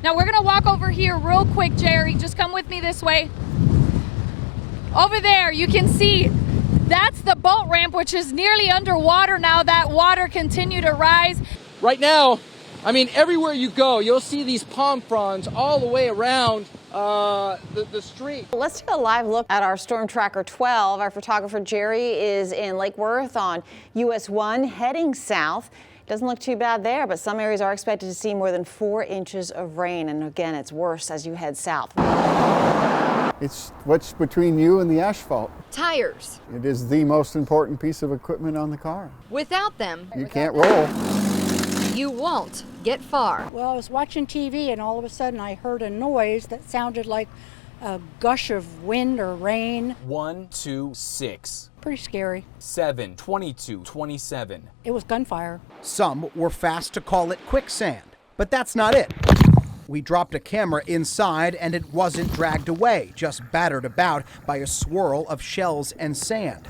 Now we're gonna walk over here real quick, Jerry. Just come with me this way. Over there, you can see that's the boat ramp, which is nearly underwater now. That water continued to rise. Right now, I mean, everywhere you go, you'll see these palm fronds all the way around the street. Let's take a live look at our Storm Tracker 12. Our photographer Jerry is in Lake Worth on US 1 heading south. Doesn't look too bad there, but some areas are expected to see more than 4 inches of rain. And again, it's worse as you head south. It's what's between you and the asphalt. Tires. It is the most important piece of equipment on the car. Without them, You can't roll. you won't get far. Well, I was watching TV and all of a sudden I heard a noise that sounded like a gush of wind or rain. 1, 2, 6, Pretty scary. 7, 22, 27. It was gunfire. Some were fast to call it quicksand, but that's not it. We dropped a camera inside and it wasn't dragged away, just battered about by a swirl of shells and sand.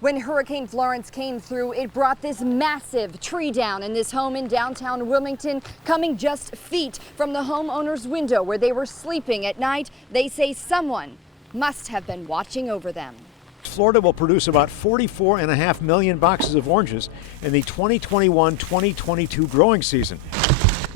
When Hurricane Florence came through, it brought this massive tree down in this home in downtown Wilmington, coming just feet from the homeowner's window where they were sleeping at night. They say someone must have been watching over them. Florida will produce about 44.5 million boxes of oranges in the 2021-2022 growing season,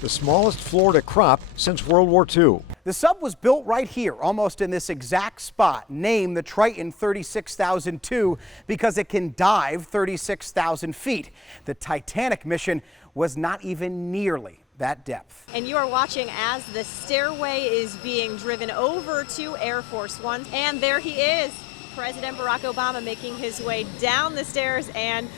the smallest Florida crop since World War II. The sub was built right here, almost in this exact spot, named the Triton 36002 because it can dive 36,000 feet. The Titanic mission was not even nearly that depth. And you are watching as the stairway is being driven over to Air Force One. And there he is, President Barack Obama, making his way down the stairs. And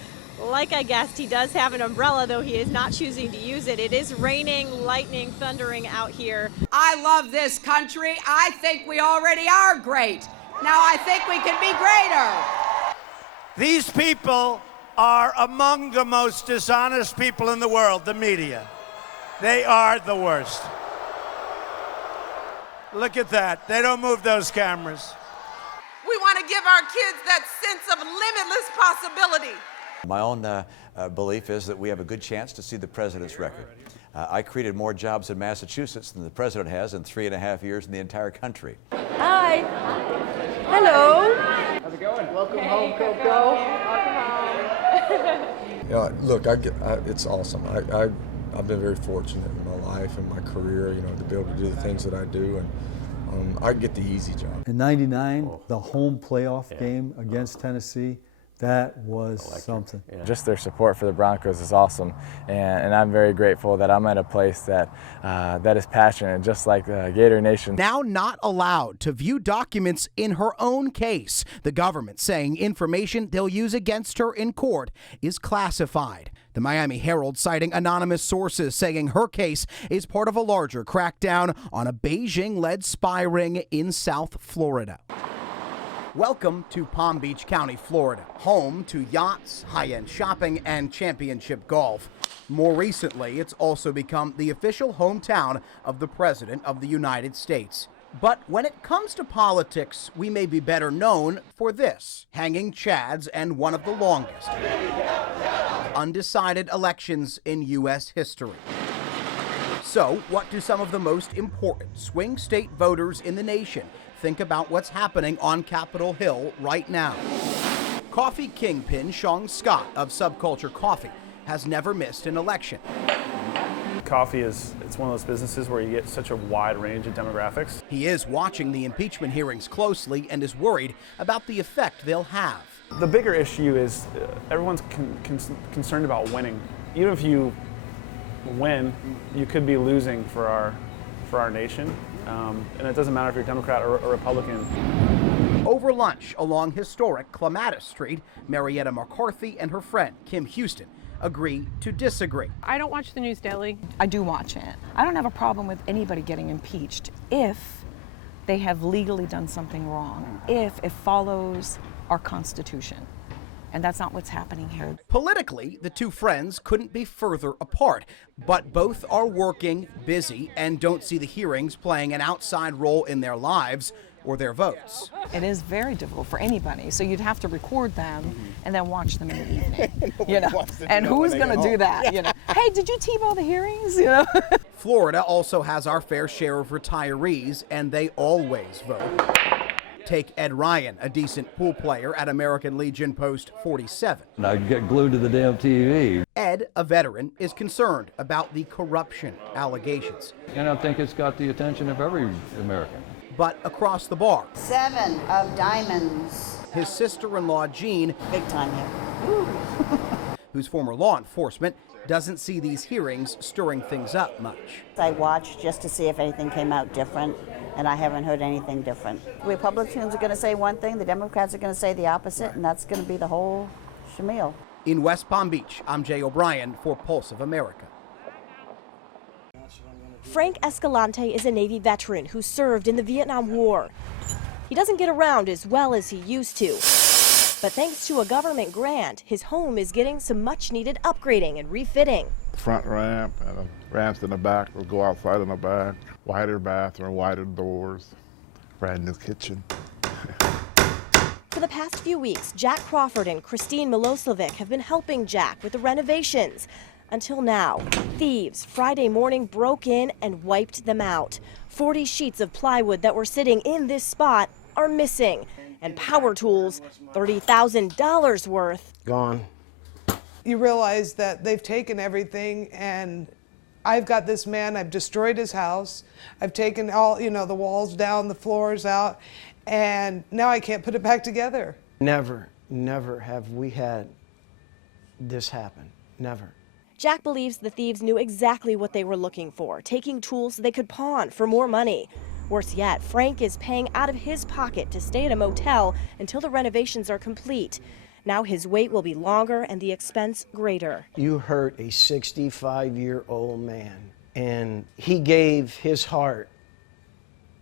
like I guessed, he does have an umbrella, though he is not choosing to use it. It is raining, lightning, thundering out here. I love this country. I think we already are great. Now I think we can be greater. These people are among the most dishonest people in the world, the media. They are the worst. Look at that. They don't move those cameras. We want to give our kids that sense of limitless possibility. My own belief is that we have a good chance to see the president's record. I created more jobs in Massachusetts than the president has in 3.5 years in the entire country. Hi. Hello. How's it going? Welcome home, Coco. Look, it's awesome. I've been very fortunate in my life and my career, to be able to do the things that I do, and I get the easy job. In '99, the home playoff game against Tennessee, that was something. Just their support for the Broncos is awesome, and I'm very grateful that I'm at a place that is passionate, just like Gator Nation. Now not allowed to view documents in her own case. The government saying information they'll use against her in court is classified. The Miami Herald citing anonymous sources saying her case is part of a larger crackdown on a Beijing-led spy ring in South Florida. Welcome to Palm Beach County, Florida, home to yachts, high-end shopping, and championship golf. More recently, it's also become the official hometown of the President of the United States. But when it comes to politics, we may be better known for this: hanging chads and one of the longest undecided elections in U.S. history. So, what do some of the most important swing state voters in the nation think about what's happening on Capitol Hill right now? Coffee kingpin Sean Scott of Subculture Coffee has never missed an election. Coffee it's one of those businesses where you get such a wide range of demographics. He is watching the impeachment hearings closely and is worried about the effect they'll have. The bigger issue is everyone's concerned about winning. Even if you win, you could be losing for our nation. And it doesn't matter if you're Democrat or Republican. Over lunch along historic Clematis Street, Marietta McCarthy and her friend Kim Houston agree to disagree. I don't watch the news daily. I do watch it. I don't have a problem with anybody getting impeached if they have legally done something wrong, if it follows our Constitution. And that's not what's happening here. Politically, the two friends couldn't be further apart, but both are working, busy, and don't see the hearings playing an outside role in their lives or their votes. It is very difficult for anybody, so you'd have to record them and then watch them in the evening. You know, and who's going to do that? You know, hey, did you TiVo the hearings? You know. Florida also has our fair share of retirees, and they always vote. Take Ed Ryan, a decent pool player at American Legion Post 47. And I get glued to the damn TV. Ed, a veteran, is concerned about the corruption allegations. And I think it's got the attention of every American. But across the bar, 7 of diamonds. his sister-in-law, Jean, Big time here. who's former law enforcement, doesn't see these hearings stirring things up much. I watched just to see if anything came out different, and I haven't heard anything different. The Republicans are going to say one thing, the Democrats are going to say the opposite, and that's going to be the whole shamil. In West Palm Beach, I'm Jay O'Brien for Pulse of America. Frank Escalante is a Navy veteran who served in the Vietnam War. He doesn't get around as well as he used to. But thanks to a government grant, his home is getting some much-needed upgrading and refitting. Front ramp and the ramps in the back will go outside in the back. Wider bathroom, wider doors, brand new kitchen. For the past few weeks, Jack Crawford and Christine Jmpalovick have been helping Jack with the renovations. Until now, thieves Friday morning broke in and wiped them out. 40 sheets of plywood that were sitting in this spot are missing. And power tools, $30,000 worth. Gone. You realize that they've taken everything, and I've got this man, I've destroyed his house. I've taken all, you know, the walls down, the floors out, and now I can't put it back together. Never, never have we had this happen. Never. Jack believes the thieves knew exactly what they were looking for, taking tools they could pawn for more money. Worse yet, Frank is paying out of his pocket to stay at a motel until the renovations are complete. Now his wait will be longer and the expense greater. You hurt a 65-year-old man, and he gave his heart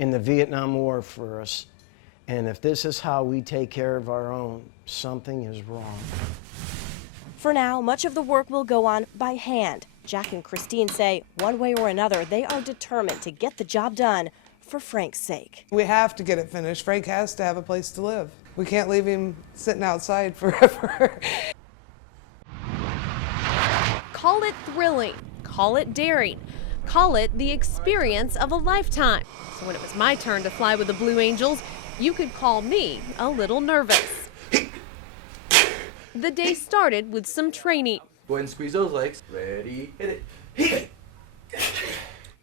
in the Vietnam War for us. And if this is how we take care of our own, something is wrong. For now, much of the work will go on by hand. Jack and Christine say one way or another, they are determined to get the job done for Frank's sake. We have to get it finished. Frank has to have a place to live. We can't leave him sitting outside forever. Call it thrilling, call it daring, call it the experience of a lifetime. So when it was my turn to fly with the Blue Angels, you could call me a little nervous. The day started with some training. Go ahead and squeeze those legs. Ready, hit it.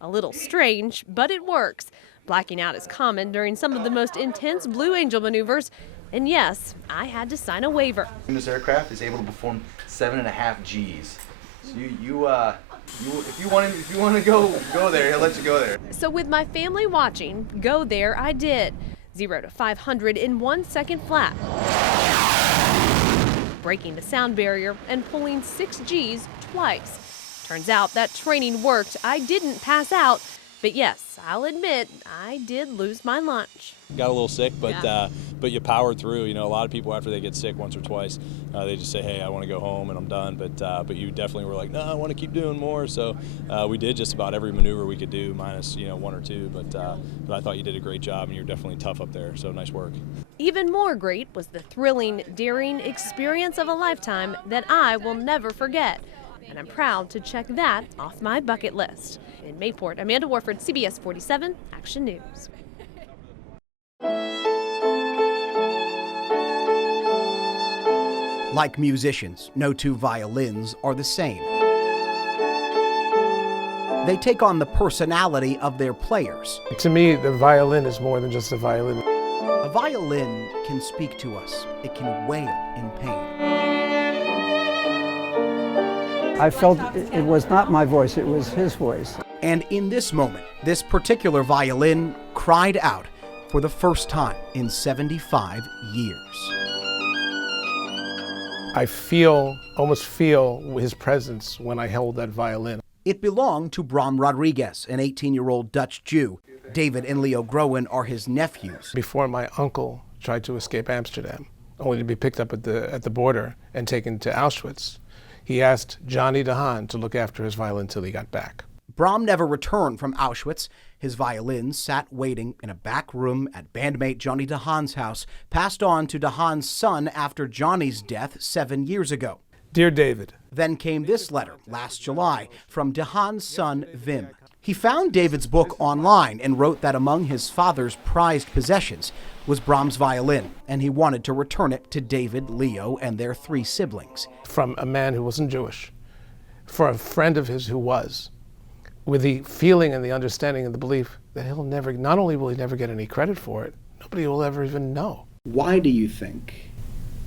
A little strange, but it works. Blacking out is common during some of the most intense Blue Angel maneuvers. And yes, I had to sign a waiver. This aircraft is able to perform 7.5 Gs. So if you want to go there, he'll let you go there. So with my family watching, go there I did. 0 to 500 in 1 second flat. Breaking the sound barrier and pulling 6 Gs twice. Turns out that training worked. I didn't pass out, but yes, I'll admit I did lose my lunch. Got a little sick, but you powered through. You know, a lot of people after they get sick once or twice, they just say, "Hey, I want to go home and I'm done." But you definitely were like, "No, I want to keep doing more." So we did just about every maneuver we could do, minus 1 or 2. But I thought you did a great job and you're definitely tough up there. So nice work. Even more great was the thrilling, daring experience of a lifetime that I will never forget. And I'm proud to check that off my bucket list. In Mayport, Amanda Warford, CBS 47 Action News. Like musicians, no two violins are the same. They take on the personality of their players. To me, the violin is more than just a violin. A violin can speak to us. It can wail in pain. I felt it was not my voice, it was his voice. And in this moment, this particular violin cried out for the first time in 75 years. I almost feel his presence when I held that violin. It belonged to Bram Rodriguez, an 18-year-old Dutch Jew. David and Leo Groen are his nephews. Before my uncle tried to escape Amsterdam, only to be picked up at the border and taken to Auschwitz, he asked Johnny DeHaan to look after his violin till he got back. Bram never returned from Auschwitz. His violin sat waiting in a back room at bandmate Johnny DeHaan's house, passed on to DeHaan's son after Johnny's death 7 years ago. Dear David. Then came this letter last July from DeHaan's son, Wim. He found David's book online and wrote that among his father's prized possessions was Bram's violin, and he wanted to return it to David, Leo, and their 3 siblings. From a man who wasn't Jewish, for a friend of his who was, with the feeling and the understanding and the belief that he'll never, not only will he never get any credit for it, nobody will ever even know. Why do you think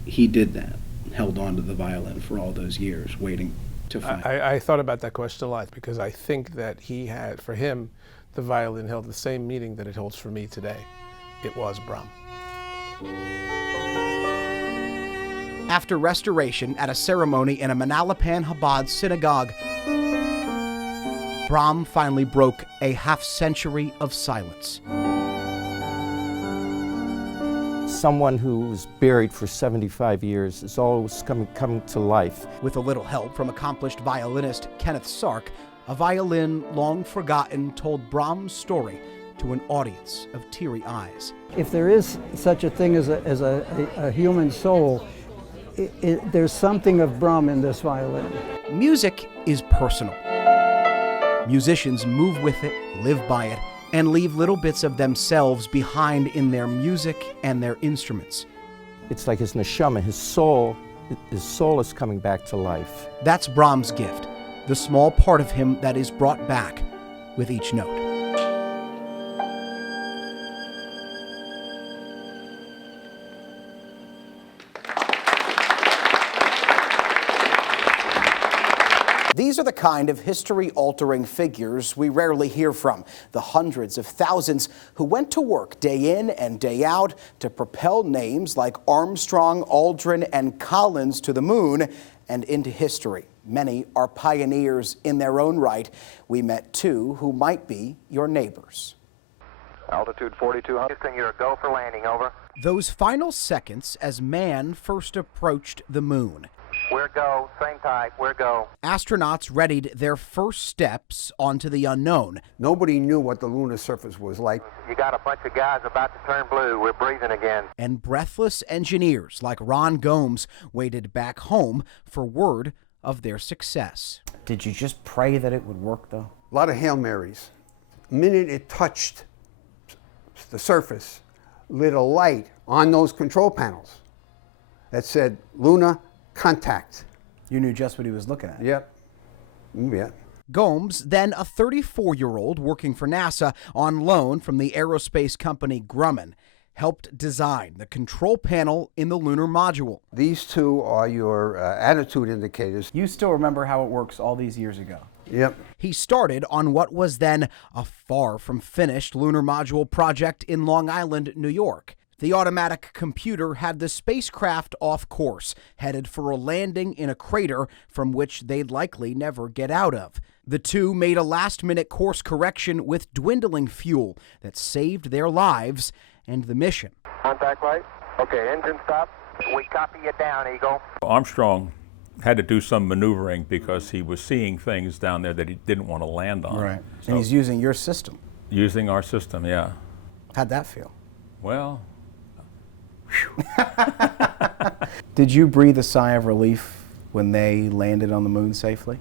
he did that, held on to the violin for all those years, waiting to find? I thought about that question a lot because I think that he had, for him, the violin held the same meaning that it holds for me today. It was Bram. After restoration at a ceremony in a Manalapan Chabad synagogue, Bram finally broke a half-century of silence. Someone who was buried for 75 years is always coming to life. With a little help from accomplished violinist Kenneth Sark, a violin long forgotten told Bram's story to an audience of teary eyes. If there is such a thing as a human soul, there's something of Bram in this violin. Music is personal. Musicians move with it, live by it, and leave little bits of themselves behind in their music and their instruments. It's like his neshama, his soul is coming back to life. That's Bram's gift, the small part of him that is brought back with each note. These are the kind of history-altering figures we rarely hear from. The hundreds of thousands who went to work day in and day out to propel names like Armstrong, Aldrin, and Collins to the moon and into history. Many are pioneers in their own right. We met 2 who might be your neighbors. Altitude 4200. Houston, you're a go for landing, over. Those final seconds as man first approached the moon. We're go, same type, we're go. Astronauts readied their first steps onto the unknown. Nobody knew what the lunar surface was like. You got a bunch of guys about to turn blue. We're breathing again. And breathless engineers like Ron Gomes waited back home for word of their success. Did you just pray that it would work, though? A lot of Hail Marys. The minute it touched the surface, lit a light on those control panels that said, Luna, contact. You knew just what he was looking at. Yep. Yeah. Gomes, then a 34-year-old working for NASA on loan from the aerospace company Grumman, helped design the control panel in the lunar module. These 2 are your attitude indicators. You still remember how it works all these years ago. Yep. He started on what was then a far from finished lunar module project in Long Island, New York. The automatic computer had the spacecraft off course, headed for a landing in a crater from which they'd likely never get out of. The 2 made a last-minute course correction with dwindling fuel that saved their lives and the mission. Contact light. Okay, engine stop. We copy you down, Eagle. Armstrong had to do some maneuvering because he was seeing things down there that he didn't want to land on. Right. So, and he's using your system. Using our system, yeah. How'd that feel? Well, Did you breathe a sigh of relief when they landed on the moon safely?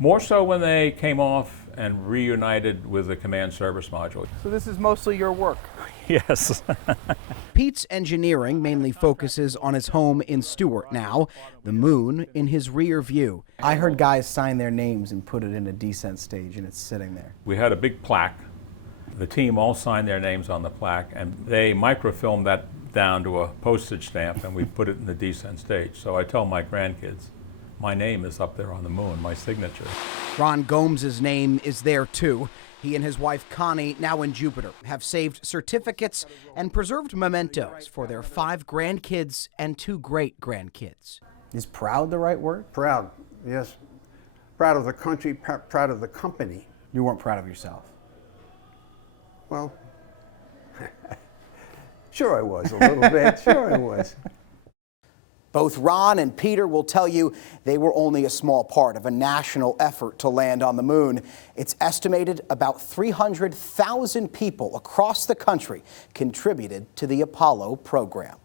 more so when they came off and reunited with the command service module. So this is mostly your work? Yes. Pete's engineering mainly focuses on his home in Stewart now, the moon in his rear view. I heard guys sign their names and put it in a descent stage, and it's sitting there. We had a big plaque. The team all signed their names on the plaque, and they microfilmed that down to a postage stamp, and we put it in the descent stage. So I tell my grandkids, my name is up there on the moon, my signature. Ron Gomes' name is there too. He and his wife Connie, now in Jupiter, have saved certificates and preserved mementos for their 5 grandkids and 2 great-grandkids. Is proud the right word? Proud, yes. Proud of the country, proud of the company. You weren't proud of yourself? Well, sure I was a little bit, sure I was. Both Ron and Peter will tell you they were only a small part of a national effort to land on the moon. It's estimated about 300,000 people across the country contributed to the Apollo program.